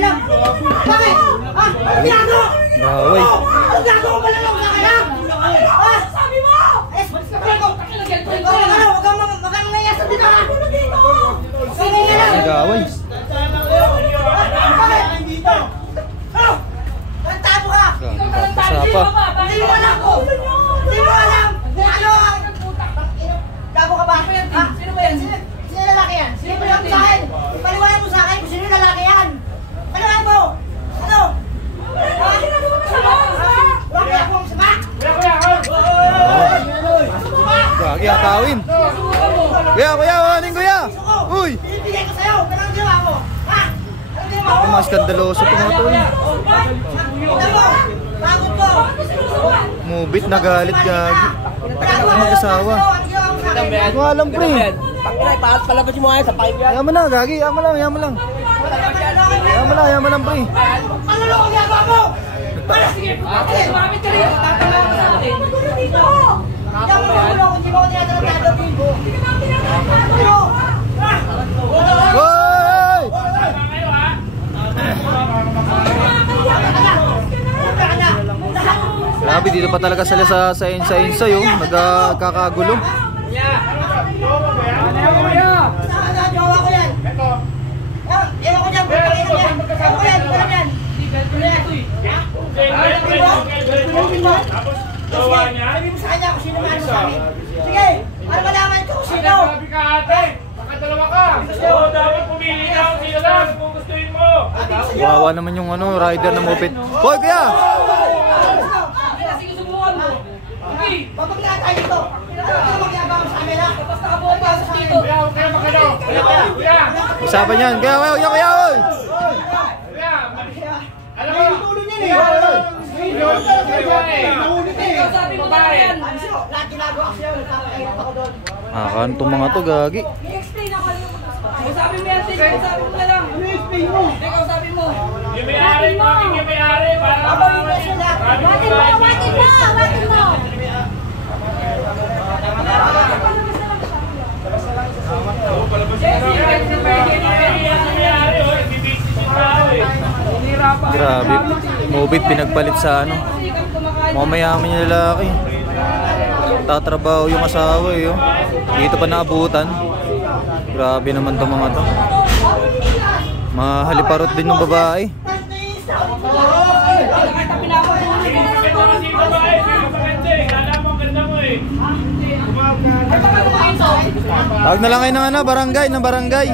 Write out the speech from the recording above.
lang. Bakit? Ha? Ano ginagawa? Away. Ano ginagawa mo lang sa kaya? Ha? Sabi mo! Eh, wag kang mangayasa dito ha! Sige lang! Nag-away. Bakit? Tantabo ka! Sapa. Hindi mo alam ko! Hindi mo alam! Ano? Tabo ka ba? Ha? Sino ba yan? Sino lalaki yan? Sino ba yan sa akin? Paliwanag mo sa akin kung sino lalaki yan! Paliwanag mo! Ano? Wala akong sama! Gagi, atawin. Kuya, aning kuya. Uy! Pinibigay ko sa'yo! Pero ang ginawa mo? Ha? Ano ginawa mo? Mas skandaloso po mga to. Ito mo! Bakit mo? Mubit, nagalit, gagi. Mag-asawa. Hindi ko alam, pre. Palabas mo nga sa pipe yan. Yaman na, gagi. Yaman lang. Yaman lang, pre. Ano lang ang ginagawa mo? Sige, lumamit ka rin. Tatalaw ka sa akin. Dito! Hindi ako magulo kung di mo ko tinatratado. Hindi ka namin tinatratado. Hoy! Grabe, dito pa talaga sila sa insa yun. Nagkakagulo. Jowa ko yan. Ewan ko dyan. Ewan ko yan. Sabi mo sa kanya kung sino man sa amin. Sige, para malaman ko kung sino. Sabi ka ate, makadalawa ka. Oo, dapat pumili ka kung sino lang kung gustuin mo. Wawa naman yung rider na moped. Hoy, kuya! Sige, subukan mo. Okay. Papaglaan tayo dito. Ano magyagawa mo sa amin ha? Basta ako pasok dito. Kuya, huwag kayo makalaw. Kuya, Usapan yan. Kuya, oy! kuya. Alam mo, Tulo niyan eh. Ikaw sabi mo na yan. Lahat ginagawa ko siya. Nakakahirap ako doon. Kan itong mga to, gagi. I-explain ako lang. Ikaw sabi mo yan, ikaw sabi mo na lang. Ano-explain mo? Ikaw sabi mo. yung may-ari mo, yung may-ari. Babawin mo sila. Watin mo! Grabe. Mobit pinagpalit sa ano. Mamayaman yung lalaki. Tatrabaho yung asawa eh. Oh. Dito pa naabutan. Grabe naman itong mga to. Mahaliparot din yung babae. Tawag na lang kayo ng barangay.